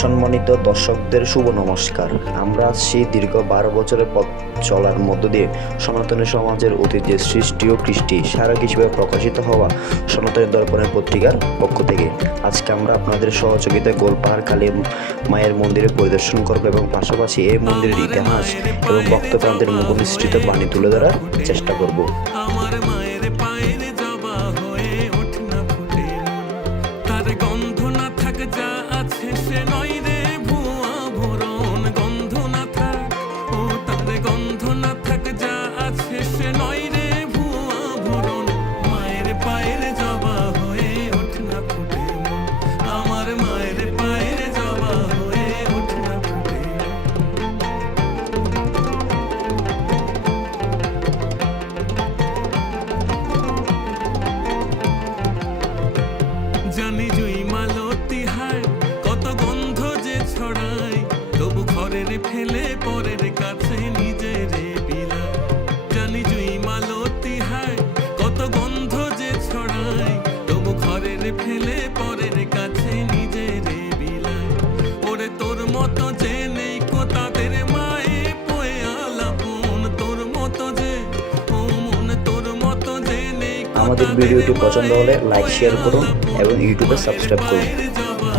সম্মানিত দর্শকদের শুভ নমস্কার। আমরা আসছি দীর্ঘ 12 বছরের পথ চলার মধ্য দিয়ে সনাতনী সমাজের ঐতিহ্যের সৃষ্টি ও কৃষ্টি স্মারক হিসেবে প্রকাশিত হওয়া সনাতনী দর্পণের পত্রিকার পক্ষ থেকে আজকে আমরা আপনাদের সহযোগিতায় গোলপাহাড় কালী মায়ের মন্দিরে পরিদর্শন করব এবং পাশাপাশি এই মন্দিরের ইতিহাস এবং ভক্তপ্রাণদের মুখনিসৃত বাণী তুলে ধরার চেষ্টা করব। আমার মায়ের পায়ের জবা হয়ে ওঠ না ফুটে মন, তার গন্ধ না থাক যা আছে সে নয় রে ভুয়া ভরণ, গন্ধ না থাক ও তার গন্ধ না থাক যা আছে সে নয় রে ভুয়া ভরণ। মায়ের পায়ের জবা হয়ে ওঠ না ফুটে মন, আমার মায়ের পায়ের জবা হয়ে ওঠ না ফুটে মন। জানি জুই মালতী হায় কত গন্ধ যে ছড়ায়, তবু ঘরের ফেলে পরের কাছে নিজের বিলায়। জানি জুই মালতী হায় কত গন্ধ যে ছড়ায়, তবু ঘরের ফেলে পরের কাছে নিজের বিলায়। ওরে তোর মতো যে নেই কো তাদের মায়ে পোয়ে আলাপন, তোর মতো যে ও মন তোর মতো যে নেই কো আমাদের তাদের ভিডিওটি পছন্দ হলে মায়ে লাইক শেয়ার করুন পোয়ে এবং ইউটিউবে আলাপন। সাবস্ক্রাইব করুন। মায়ের জবা